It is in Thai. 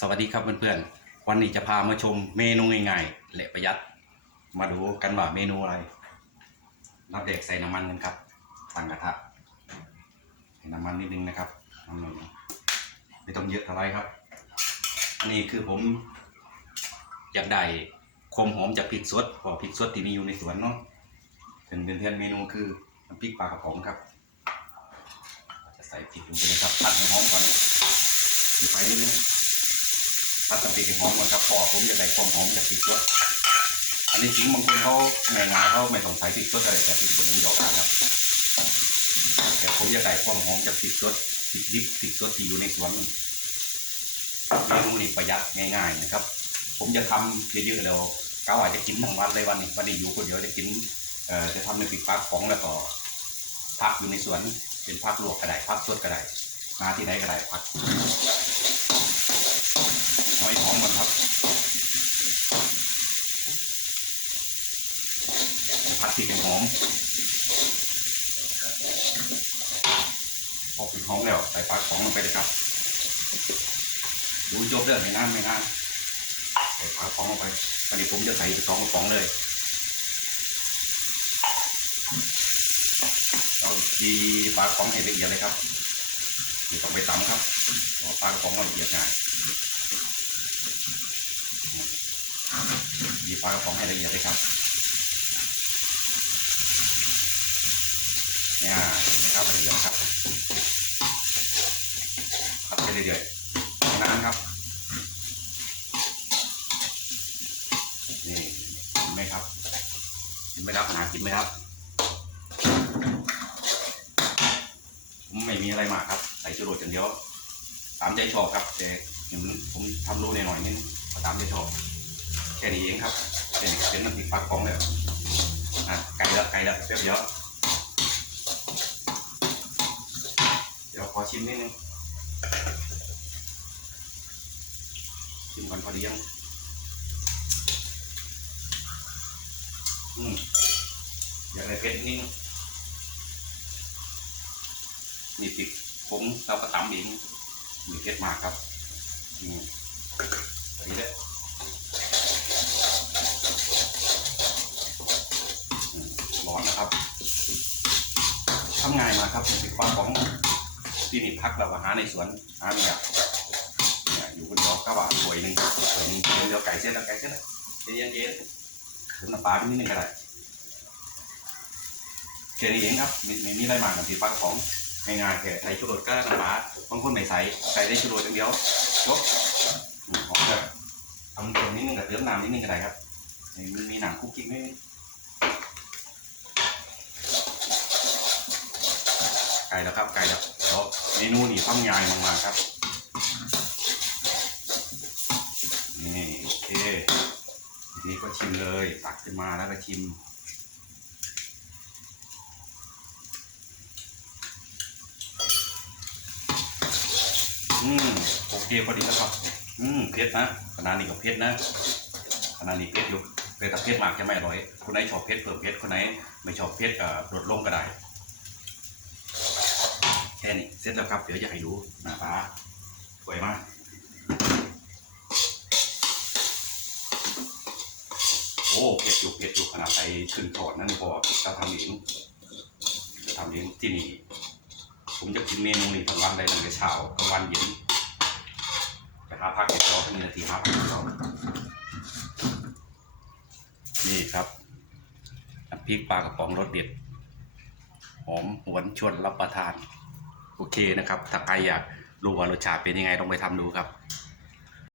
สวัสดีครับเพื่อนๆ วันนี้จะพามาชมเมนูง่ายๆและประหยัด มาดูกันว่าเมนูอะไรน้ำเด็กใส่น้ำมันกันครับตั้งกระทะใส่น้ำมันนิดนึงนะครับน้ำมันไม่ต้องเยอะเท่าไรครับ อันนี้คือผมอยากได้ความหอมจากพริกสดพอพริกสดที่มีอยู่ในสวนเนาะเป็นเป็นเพื่อนเมนูคือน้ำพริกปลากระป๋องครับ จะใส่พริกลงไปเลยครับผัดให้หอมก่อนถือไฟนิดนึง ผัดน้ำพริกให้หอมก่อนครับเพอผมจะได้ความหอมจากพริกสดอันนี้จริงบางคนเขาง่ายๆเขาไม่ต้องใส่พริกสดอะไรแต่พริกบนนี้ยกครับแต่ผมจะได้ความหอมจากพริกสดพริกดิบพริกสดที่อยู่ในสวนเมนูนี้ประหยัดง่าย ๆ นะครับ ผมจะทำเยอะๆแล้วกะว่าจะกินทั้งวันเลยวันนี้วันนี้อยู่คนเดียวจะกินเอ่อจะทำในพริกปลาของแล้วก็พักอยู่ในสวนเป็นพักลวกก็ไดพักสดก็ไดมาที่ไหนก็ไดพัก หอยหอมมันครับผัดที่เป็นหอมพอเป็นหอมแล้วใส่ปลาของลงไปเลยครับ ดูจบเรื่องไม่นานไม่นานใส่ปลาของลงไปวันนี้ผมจะใส่สองกระป๋องเลยเราดีปลาของให้ละเอียดเลยครับไม่ต้องไปตำครับปลากระป๋องมันละเอียดง่าย หยิบปลากระป๋องให้ละเอียดเลยครับเนี่ยเห็นไหมครับละเอียดครับผัดไปเรื่อยๆนานครับนี่เห็นไหมครับเห็นไหมครับหากินไหมครับผมไม่มีอะไรมากครับ ใส่ชูรสอย่างเดียว ตามใจชอบครับแต่ผมทำรูหน่อยๆนี่ตามใจชอบ ค่นี้เองครับเป็นเป็นน้ำพริกปลากระป๋องเลยอะไก่ละไก่ละเดี๋ยวเดี๋ยเดี๋ยวขอชิมนิดนึงชิมก่อนพอดียังอืมอยากได้เผ็ดนิดนึงนี่พริกผมเราก็ตำเองมีเผ็ดมากครับอืมอันนี้แหละ ร้อนนะครับทำ ง่ายมาครับเป็นความของที่นี่พักแบบว่าหาในสวนหาไม่ยากเนี่ยอยู่คนเดียวก็ว่าสวยหนึ่งสวยหนึ่งเดี๋ยวไก่เส้นแล้วไก่เส้นแล้วเย็นเย็นๆถึงน้ำปลาไปนิดนึงก็ได้แค่นี้เองครับมีมีอะไรมากกับที่ปลากระป๋องง่ายๆแค่ใส่ชูรสก็น้ำปลาบางคนไม่ใส่ใส่ได้ชูรสอย่างเดียวจบอืมหอมเลยทำตรงนิดนึงกับเติมน้ำนิดนึงก็ได้ครับมีมีหนังคุกกิ๊กนิดนึง ไก่แล้วครับไก่แล้วเดี๋ยวเมนูนี่ทำง่ายมากๆครับนี่โอเคทีนี้ก็ชิมเลยตักขึ้นมาแล้วก็ชิมอืมโอเคพอดีแล้วครับอืมเผ็ดนะขนาดนี้ก็เผ็ดนะขนาดนี้เผ็ดอยู่แต่ถ้าเผ็ดมากจะไม่อร่อยคนไหนชอบเผ็ดเพิ่มเผ็ดคนไหนไม่ชอบเผ็ดก็ลดลงก็ได้ ค่นี้เสร็จแล้วครับ เดี๋ยวจะให้ดูหน้าตาสวยมากโอ้เผ็ดอยู่เผ็ดอยู่ขนาดไปขึ้นถอดนั่นพอจะทำเองจะทำเองที่นี่ ผมจะกินเมนูนี้ทั้งวันเลยตั้งแต่เช้ากลางวันเย็นไปหาพักเก็บรอทั้งนาทีหาพักเก็บรอนี่ครับน้ำพริกปลากระป๋องรสเด็ดหอมหวนชวนรับประทาน โอเคนะครับ ถ้าใครอยากรู้ว่ารสชาติเป็นยังไงลองไปทำดูครับ